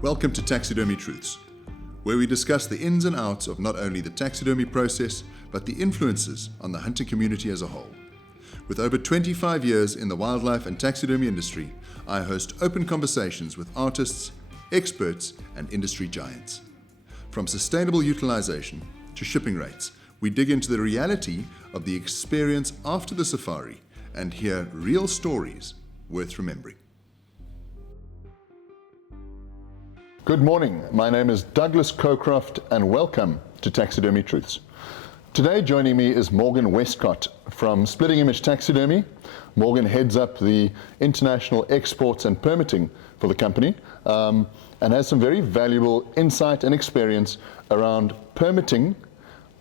Welcome to Taxidermy Truths, where we discuss the ins and outs of not only the taxidermy process, but the influences on the hunting community as a whole. With over 25 years in the wildlife and taxidermy industry, I host open conversations with artists, experts, and industry giants. From sustainable utilization to shipping rates, we dig into the reality of the experience after the safari and hear real stories worth remembering. Good morning, my name is Douglas Cocroft and welcome to Taxidermy Truths. Today joining me is Morgan Westcott from Splitting Image Taxidermy. Morgan heads up the international exports and permitting for the company and has some very valuable insight and experience around permitting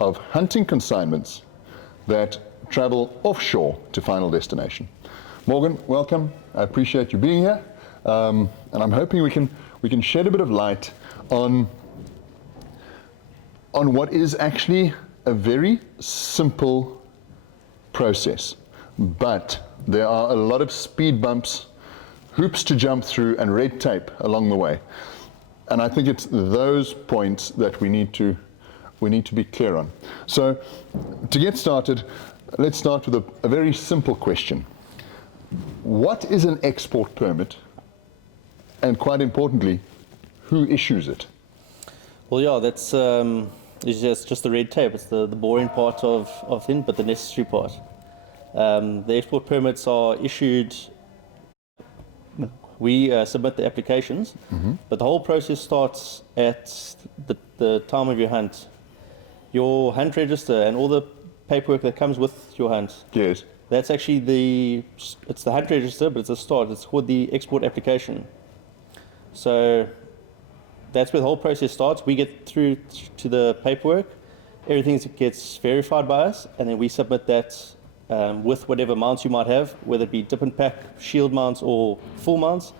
of hunting consignments that travel offshore to final destination. Morgan, welcome. I appreciate you being here and I'm hoping we can shed a bit of light on what is actually a very simple process, but there are a lot of speed bumps, hoops to jump through, and red tape along the way. And I think it's those points that we need to be clear on. So to get started, let's start with a very simple question. What is an export permit? And quite importantly, who issues it? Well, yeah, that's it's just the red tape. It's the boring part of things, but the necessary part. The export permits are issued. We submit the applications, but the whole process starts at the time of your hunt. Your hunt register and all the paperwork that comes with your hunt. Yes. That's actually it's the hunt register, but it's a start. It's called the export application. So that's where the whole process starts. We get through to the paperwork, everything gets verified by us, and then we submit that with whatever mounts you might have, whether it be dip and pack, shield mounts, or full mounts.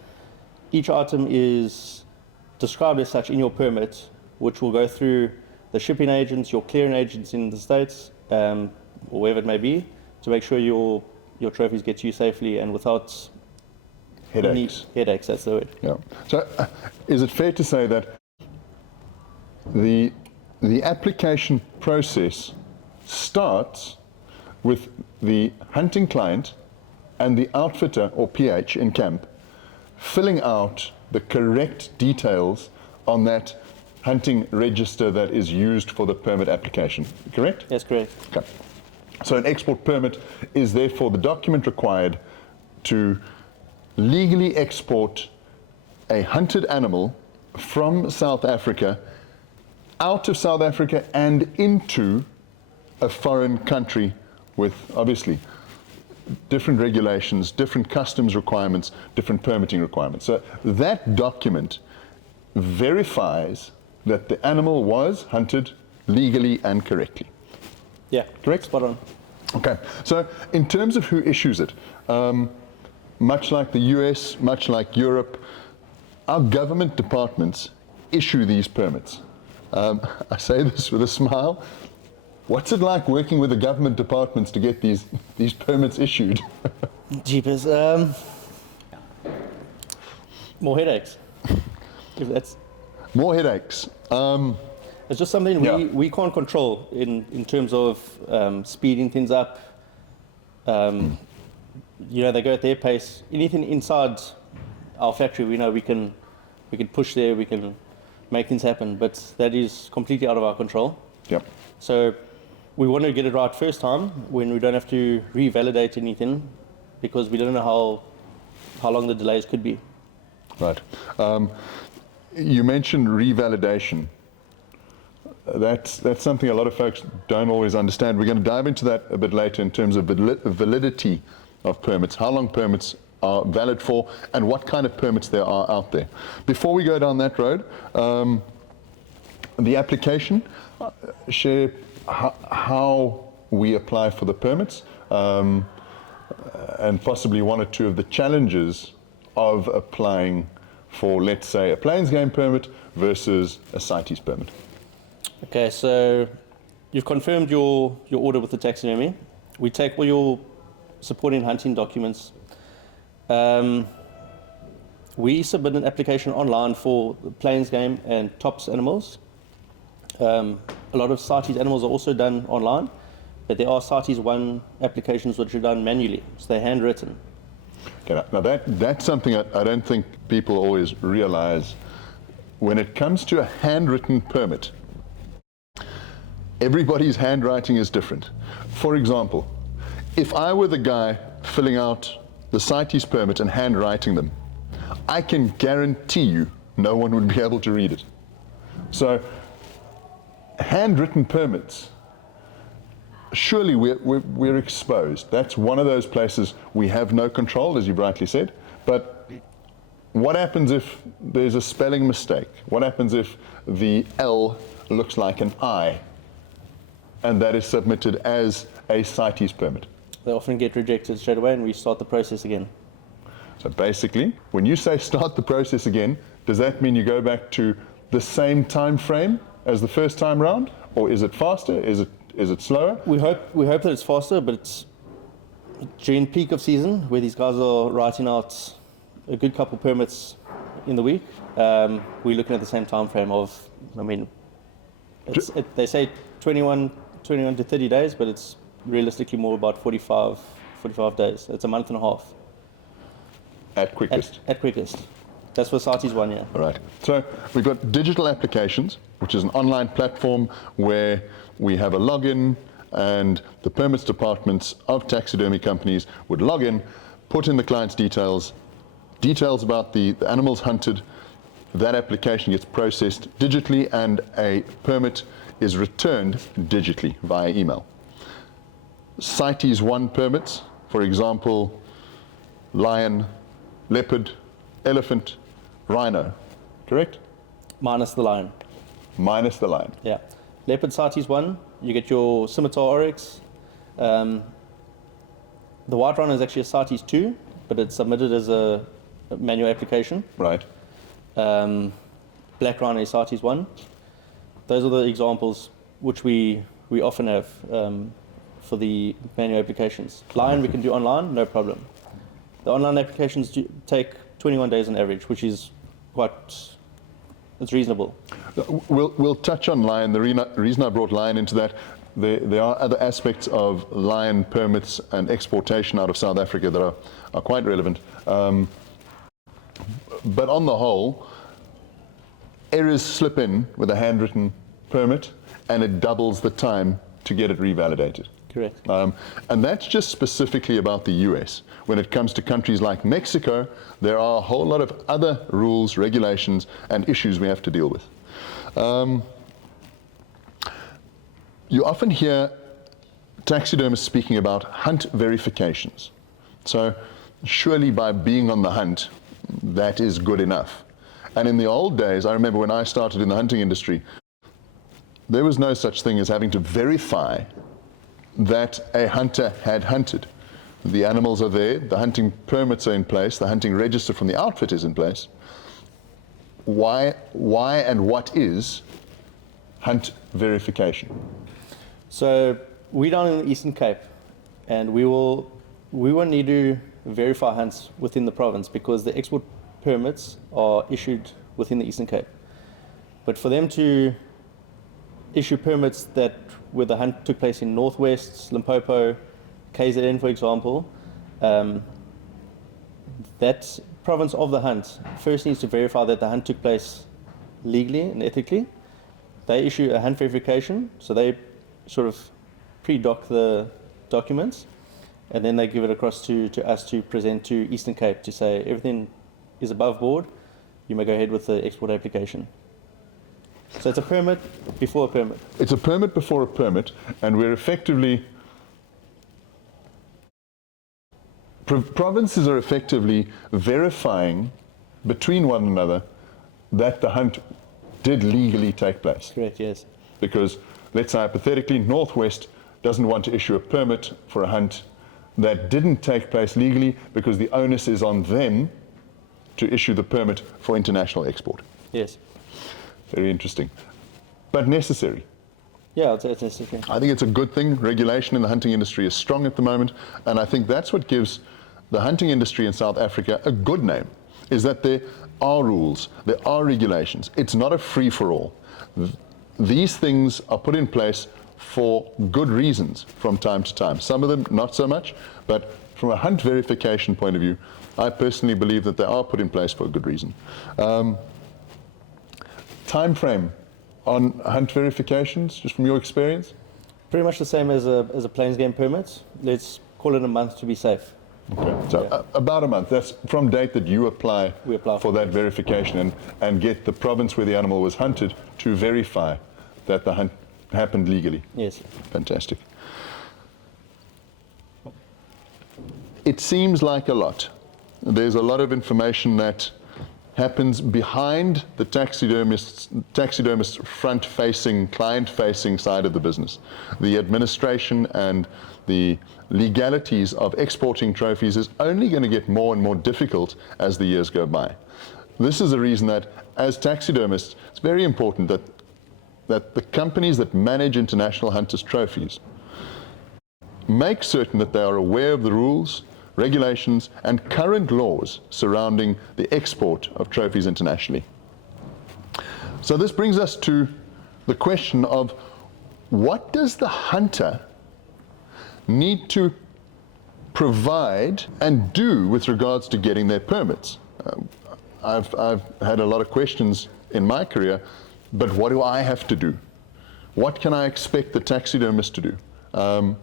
Each item is described as such in your permit, which will go through the shipping agents, your clearing agents in the States, or wherever it may be, to make sure your trophies get to you safely and without headaches, that's the word. Yeah. So is it fair to say that the application process starts with the hunting client and the outfitter or PH in camp filling out the correct details on that hunting register that is used for the permit application, correct? That's correct. Okay. So an export permit is therefore the document required to legally export a hunted animal from South Africa out of South Africa and into a foreign country with obviously different regulations, different customs requirements, different permitting requirements. So that document verifies that the animal was hunted legally and correctly. Yeah, correct? Spot on. Okay, so in terms of who issues it, much like the US, much like Europe, our government departments issue these permits. I say this with a smile. What's it like working with the government departments to get these permits issued? Jeepers. More headaches. If that's more headaches. It's just something we can't control in terms of speeding things up. They go at their pace. Anything inside our factory, we know we can push there, we can make things happen, but that is completely out of our control. Yep. So we want to get it right first time when we don't have to revalidate anything because we don't know how long the delays could be. Right. You mentioned revalidation. That's something a lot of folks don't always understand. We're going to dive into that a bit later in terms of validity of permits, how long permits are valid for, and what kind of permits there are out there. Before we go down that road, the application, share how we apply for the permits, and possibly one or two of the challenges of applying for, let's say, a plains game permit versus a CITES permit. Okay, so you've confirmed your order with the taxidermy. We take all your supporting hunting documents. We submit an application online for the plains game and tops animals. A lot of CITES animals are also done online, but there are CITES 1 applications which are done manually, so they're handwritten. Okay, now that's something I don't think people always realize. When it comes to a handwritten permit, everybody's handwriting is different. For example, if I were the guy filling out the CITES permit and handwriting them, I can guarantee you no one would be able to read it. So, handwritten permits, surely we're exposed. That's one of those places we have no control, as you've rightly said. But what happens if there's a spelling mistake? What happens if the L looks like an I, and that is submitted as a CITES permit? They often get rejected straight away, and we start the process again. So basically, when you say start the process again, does that mean you go back to the same time frame as the first time round, or is it faster? Is it slower? We hope that it's faster, but it's during peak of season where these guys are writing out a good couple permits in the week. We're looking at the same time frame of, I mean, they say 21 to 30 days, but it's realistically more about 45 days. It's a month and a half. At quickest. At quickest. That's for CITES 1, yeah. All right. So we've got digital applications, which is an online platform where we have a login, and the permits departments of taxidermy companies would log in, put in the client's details about the animals hunted. That application gets processed digitally, and a permit is returned digitally via email. CITES 1 permits, for example, lion, leopard, elephant, rhino, correct? Minus the lion. Minus the lion. Yeah. Leopard CITES 1, you get your scimitar oryx. The white rhino is actually a CITES 2, but it's submitted as a manual application. Right. Black rhino is CITES 1. Those are the examples which we often have for the manual applications. Lion we can do online, no problem. The online applications take 21 days on average, which is it's reasonable. We'll touch on lion. The reason I brought lion into that, there are other aspects of lion permits and exportation out of South Africa that are quite relevant. But on the whole, errors slip in with a handwritten permit, and it doubles the time to get it revalidated. Correct. And that's just specifically about the US. When it comes to countries like Mexico, there are a whole lot of other rules, regulations, and issues we have to deal with. You often hear taxidermists speaking about hunt verifications. So surely by being on the hunt, that is good enough. And in the old days, I remember when I started in the hunting industry, there was no such thing as having to verify that a hunter had hunted. The animals are there, the hunting permits are in place, the hunting register from the outfit is in place. Why and what is hunt verification? So we're down in the Eastern Cape, and we won't need to verify hunts within the province because the export permits are issued within the Eastern Cape. But for them to issue permits where the hunt took place in Northwest, Limpopo, KZN, for example, that province of the hunt first needs to verify that the hunt took place legally and ethically. They issue a hunt verification, so they sort of pre-doc the documents, and then they give it across to us to present to Eastern Cape to say everything is above board, you may go ahead with the export application. So it's a permit before a permit. It's a permit before a permit, and we're effectively, provinces are effectively verifying between one another that the hunt did legally take place. Correct, yes. Because, let's say hypothetically, Northwest doesn't want to issue a permit for a hunt that didn't take place legally because the onus is on them to issue the permit for international export. Yes. Very interesting. But necessary. Yeah, it's necessary. I think it's a good thing. Regulation in the hunting industry is strong at the moment, and I think that's what gives the hunting industry in South Africa a good name. is that there are rules, there are regulations. It's not a free-for-all. These things are put in place for good reasons from time to time. Some of them not so much, but from a hunt verification point of view, I personally believe that they are put in place for a good reason. Time frame on hunt verifications, just from your experience? Pretty much the same as a plains game permit. Let's call it a month to be safe. Okay, so about a month. That's from date that you apply, for that verification and get the province where the animal was hunted to verify that the hunt happened legally. Yes. Fantastic. It seems like a lot. There's a lot of information that happens behind the taxidermist's front-facing, client-facing side of the business. The administration and the legalities of exporting trophies is only going to get more and more difficult as the years go by. This is the reason that, as taxidermists, it's very important that the companies that manage international hunters' trophies make certain that they are aware of the rules, regulations, and current laws surrounding the export of trophies internationally. So this brings us to the question of, what does the hunter need to provide and do with regards to getting their permits? I've had a lot of questions in my career, but what do I have to do? What can I expect the taxidermist to do? And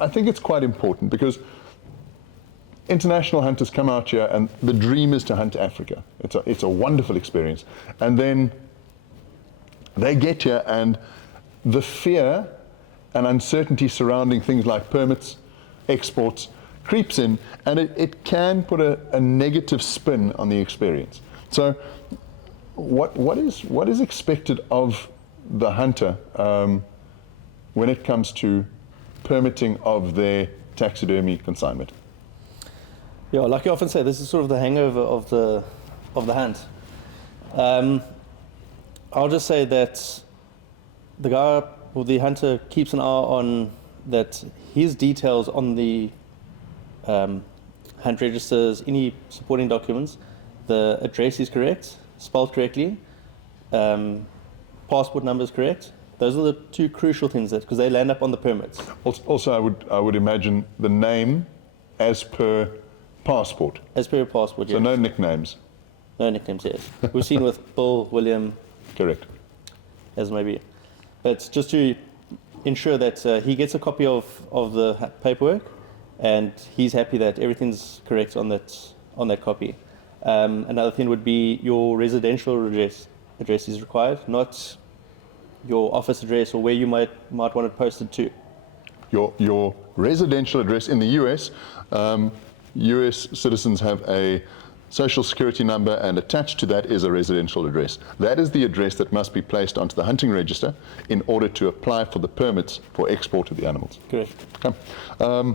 I think it's quite important, because international hunters come out here and the dream is to hunt Africa. It's a wonderful experience. And then they get here and the fear and uncertainty surrounding things like permits, exports, creeps in, and it can put a negative spin on the experience. So what is expected of the hunter when it comes to permitting of their taxidermy consignment? Yeah, like you often say, this is sort of the hangover of the hunt. I'll just say that the guy or the hunter keeps an eye on that his details on the hunt registers, any supporting documents, the address is correct, spelled correctly, passport number is correct. Those are the two crucial things, because they land up on the permits. Also, I would imagine the name as per passport. As per your passport, yes. So no nicknames. No nicknames, yes. We've seen with Bill, William. Correct. As maybe. But just to ensure that he gets a copy of the paperwork, and he's happy that everything's correct on that copy. Another thing would be your residential address is required, not your office address or where you might want it posted to. Your residential address in the US, US citizens have a social security number, and attached to that is a residential address. That is the address that must be placed onto the hunting register in order to apply for the permits for export of the animals. Correct. Okay.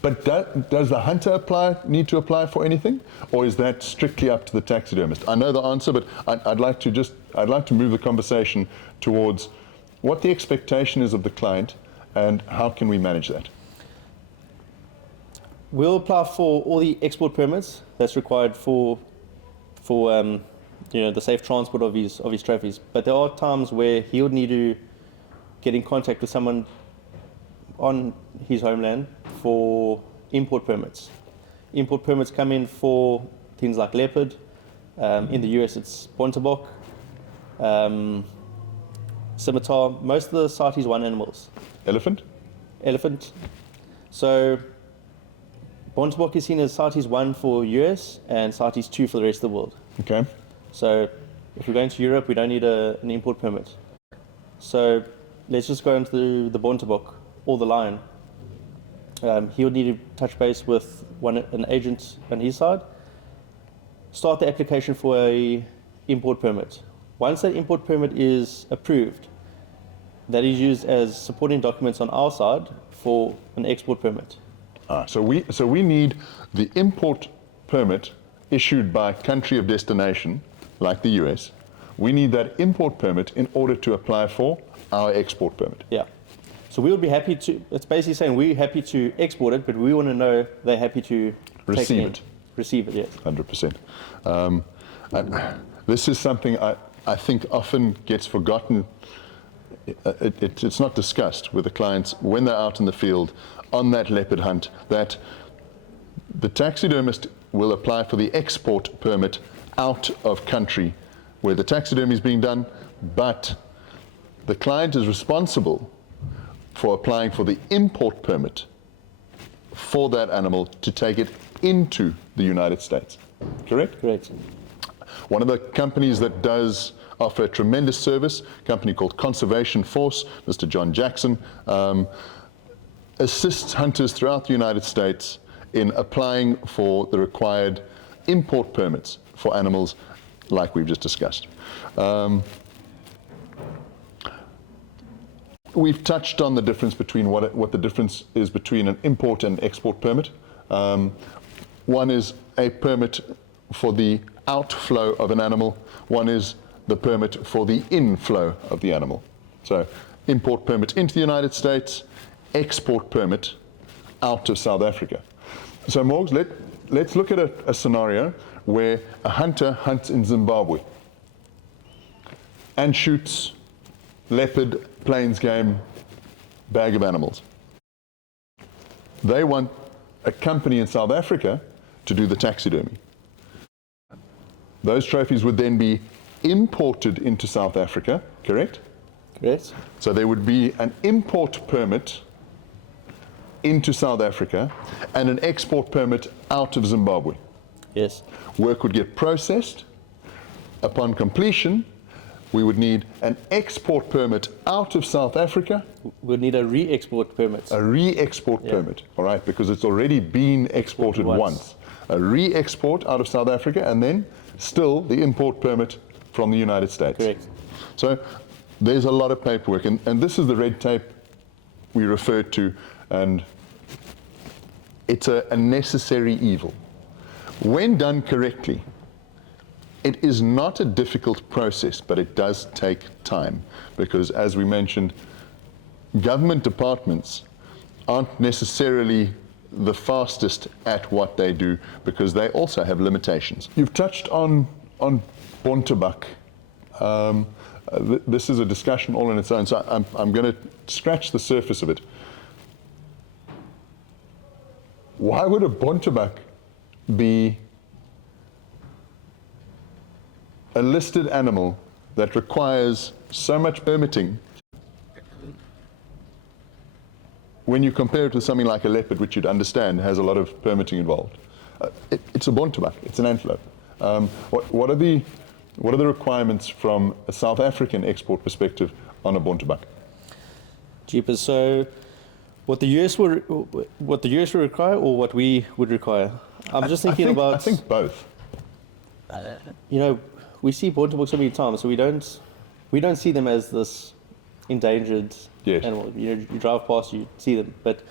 But does the hunter need to apply for anything, or is that strictly up to the taxidermist? I know the answer, but I'd like to move the conversation towards what the expectation is of the client and how can we manage that. We'll apply for all the export permits that's required for the safe transport of his trophies. But there are times where he would need to get in contact with someone on his homeland for import permits. Import permits come in for things like leopard. In the US, it's bontebok, scimitar. Most of the CITES 1 animals. Elephant? Elephant. So bontebok is seen as CITES 1 for US and CITES 2 for the rest of the world. Okay. So if we're going to Europe, we don't need an import permit. So let's just go into the bontebok or the lion. He would need to touch base with an agent on his side, start the application for a import permit. Once that import permit is approved, that is used as supporting documents on our side for an export permit. So we need the import permit issued by country of destination, like the US. We need that import permit in order to apply for our export permit. Yeah. So we would be happy to, it's basically saying we're happy to export it, but we want to know they're happy to receive it. receive it, yes. 100%. And this is something I think often gets forgotten. It's not discussed with the clients when they're out in the field on that leopard hunt, that the taxidermist will apply for the export permit out of country where the taxidermy is being done, but the client is responsible for applying for the import permit for that animal to take it into the United States. Correct? Correct. One of the companies that does offer a tremendous service, a company called Conservation Force, Mr. John Jackson, assists hunters throughout the United States in applying for the required import permits for animals like we've just discussed. We've touched on the difference between what the difference is between an import and export permit. One is a permit for the outflow of an animal. One is the permit for the inflow of the animal. So import permit into the United States, export permit out of South Africa. So Morgs, let's look at a scenario where a hunter hunts in Zimbabwe and shoots leopard, plains game, bag of animals. They want a company in South Africa to do the taxidermy. Those trophies would then be imported into South Africa, correct? Correct. So there would be an import permit into South Africa and an export permit out of Zimbabwe. Yes. Work would get processed. Upon completion, we would need an export permit out of South Africa. We'll need a re-export permit. A re-export permit, all right, because it's already been exported once. A re-export out of South Africa, and then still the import permit from the United States. Correct. So there's a lot of paperwork, and this is the red tape we referred to, and it's a necessary evil. When done correctly, it is not a difficult process, but it does take time, because as we mentioned, government departments aren't necessarily the fastest at what they do, because they also have limitations. You've touched on Bontebak. This is a discussion all on its own, so I'm going to scratch the surface of it. Why would a Bontebak be a listed animal that requires so much permitting when you compare it to something like a leopard, which you'd understand has a lot of permitting involved? It's a Bontebak, it's an antelope. What are the requirements from a South African export perspective on a Bontebak? Jeepers. So what the US would require, or what we would require? I'm just thinking about. I think both. We see Bontebak so many times, so we don't see them as this endangered animal. You drive past, you see them, but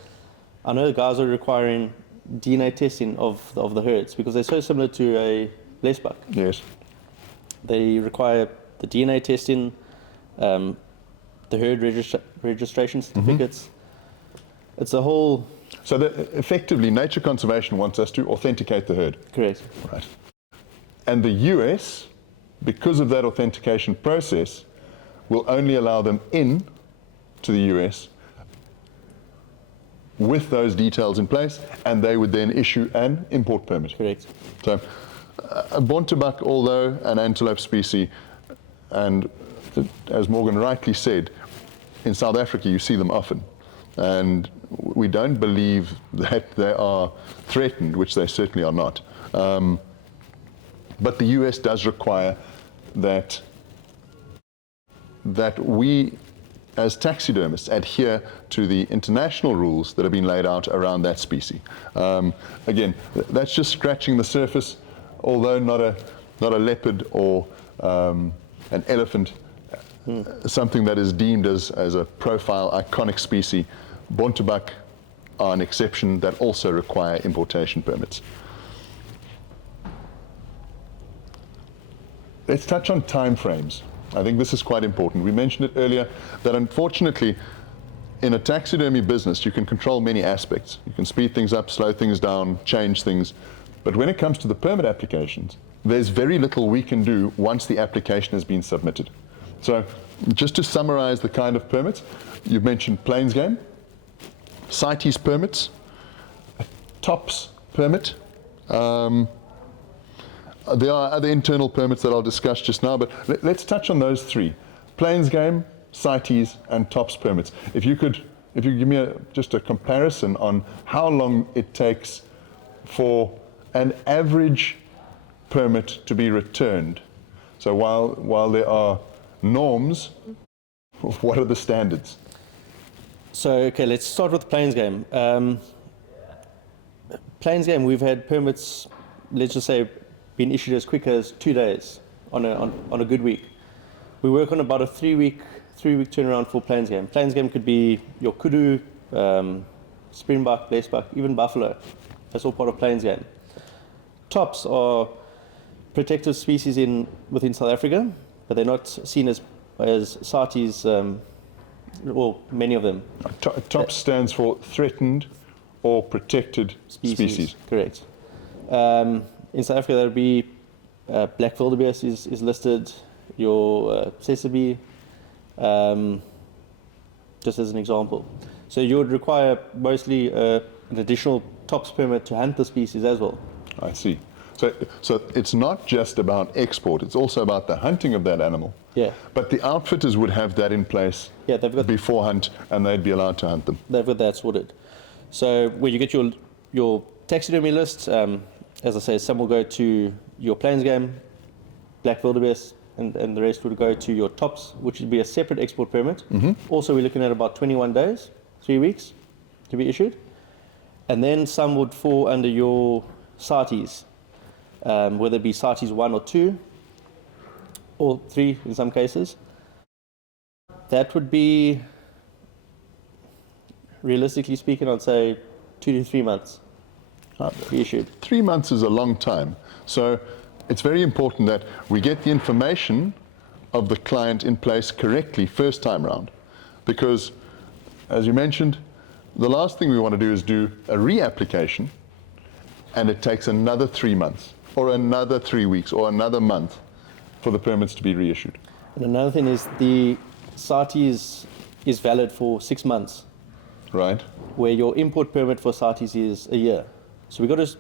I know the guys are requiring DNA testing of the herds because they're so similar to a blessbuck. Yes. They require the DNA testing, the herd registration certificates. Mm-hmm. It's a whole. So effectively, nature conservation wants us to authenticate the herd. Correct. Right. And the US, because of that authentication process, will only allow them in to the US with those details in place, and they would then issue an import permit. Correct. So a Bontebak, although an antelope species, and as Morgan rightly said, in South Africa you see them often, and we don't believe that they are threatened, which they certainly are not. But the US does require that we, as taxidermists, adhere to the international rules that have been laid out around that species. Again, that's just scratching the surface. Although not a leopard or an elephant, something that is deemed as a profile iconic species, Bontebak are an exception that also require importation permits. Let's touch on timeframes. I think this is quite important. We mentioned it earlier that unfortunately in a taxidermy business you can control many aspects. You can speed things up, slow things down, change things, But when it comes to the permit applications, there's very little we can do once the application has been submitted. So just to summarize the kind of permits, you've mentioned plains game, CITES permits, TOPS permit. There are other internal permits that I'll discuss just now, but let's touch on those three: plains game, CITES, and TOPS permits. If you could give me just a comparison on how long it takes for an average permit to be returned. So while there are norms, what are the standards? So, okay, let's start with plains game. Plains game, we've had permits, let's just say, been issued as quick as 2 days on a good week. We work on about a three-week turnaround for plains game. Plains game could be your kudu, springbok, blesbok, even buffalo. That's all part of plains game. Tops are protected species within South Africa, but they're not seen as CITES, or many of them. TOPS stands for threatened or protected species. Correct. In South Africa, that would be black wildebeest is listed, your sesame, just as an example. So you would require mostly an additional TOPS permit to hunt the species as well. I see. So it's not just about export, it's also about the hunting of that animal. Yeah. But the outfitters would have that in place before hunt, and they'd be allowed to hunt them. They've got that sorted. So where you get your taxidermy list, as I say, some will go to your plains game, black wildebeest, and the rest would go to your TOPS, which would be a separate export permit. Mm-hmm. Also, we're looking at about 21 days, 3 weeks to be issued. And then some would fall under your CITES, whether it be CITES 1 or 2, or 3 in some cases. That would be, realistically speaking, I'd say 2 to 3 months to be issued. 3 months is a long time. So it's very important that we get the information of the client in place correctly first time round. Because, as you mentioned, the last thing we want to do is do a reapplication, and it takes another 3 months, or another 3 weeks, or another month for the permits to be reissued. And another thing is the CITES is valid for 6 months. Right. Where your import permit for CITES is a year. So we've got to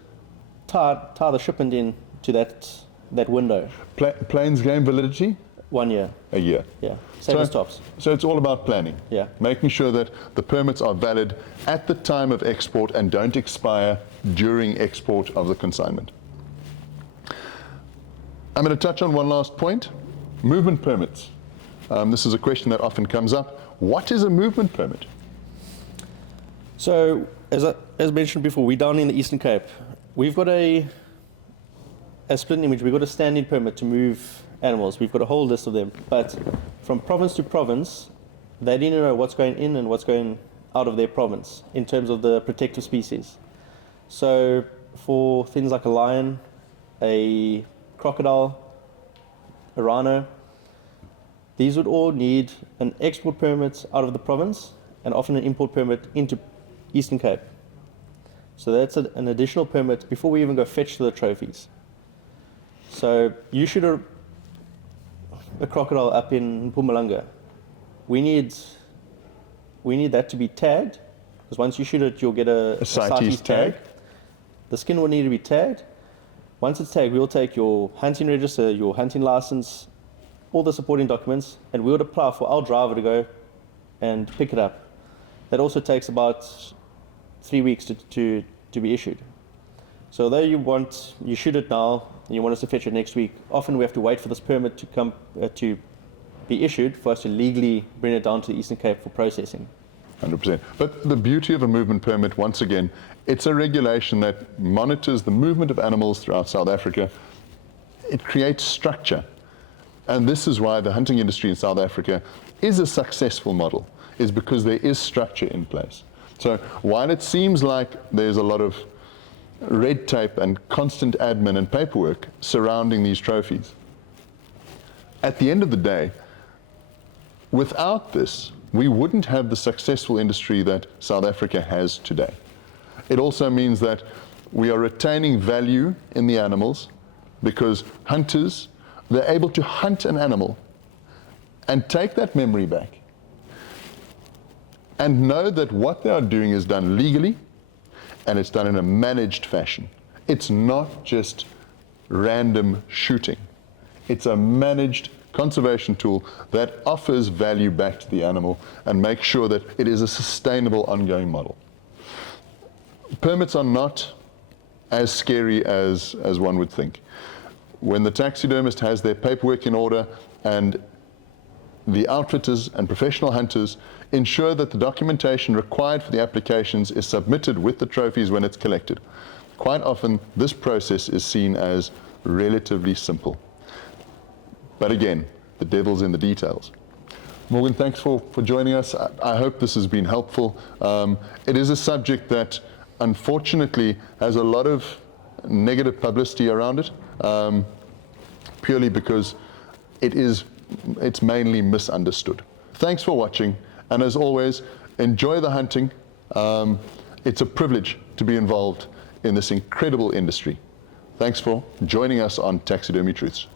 tie the shipment in to that window. Plains game validity? 1 year. A year. Yeah. Same as TOPS. So it's all about planning. Yeah. Making sure that the permits are valid at the time of export and don't expire during export of the consignment. I'm going to touch on one last point, movement permits. This is a question that often comes up. What is a movement permit? So, as mentioned before, we're down in the Eastern Cape. We've got a split image, we've got a standing permit to move animals. We've got a whole list of them. But from province to province, they need to know what's going in and what's going out of their province in terms of the protective species. So for things like a lion, a crocodile, a rhino, these would all need an export permit out of the province and often an import permit into Eastern Cape. So that's an additional permit before we even go fetch the trophies. So you shoot a crocodile up in Mpumalanga. We need that to be tagged, because once you shoot it, you'll get a CITES tag. The skin will need to be tagged. Once it's tagged, we'll take your hunting register, your hunting license, all the supporting documents, and we would apply for our driver to go and pick it up. That also takes about 3 weeks to be issued. So although you shoot it now, and you want us to fetch it next week, often we have to wait for this permit to come to be issued for us to legally bring it down to the Eastern Cape for processing. 100%. But the beauty of a movement permit, once again, it's a regulation that monitors the movement of animals throughout South Africa. It creates structure. And this is why the hunting industry in South Africa is a successful model, is because there is structure in place. So while it seems like there's a lot of red tape and constant admin and paperwork surrounding these trophies, at the end of the day, without this, we wouldn't have the successful industry that South Africa has today. It also means that we are retaining value in the animals because hunters, they're able to hunt an animal and take that memory back and know that what they are doing is done legally and it's done in a managed fashion. It's not just random shooting. It's a managed conservation tool that offers value back to the animal and makes sure that it is a sustainable ongoing model. Permits are not as scary as one would think. When the taxidermist has their paperwork in order and the outfitters and professional hunters ensure that the documentation required for the applications is submitted with the trophies when it's collected, quite often this process is seen as relatively simple. But again, the devil's in the details. Morgan, thanks for joining us. I hope this has been helpful. It is a subject that unfortunately has a lot of negative publicity around it, purely because it's mainly misunderstood. Thanks for watching, and as always, enjoy the hunting. It's a privilege to be involved in this incredible industry. Thanks for joining us on Taxidermy Truths.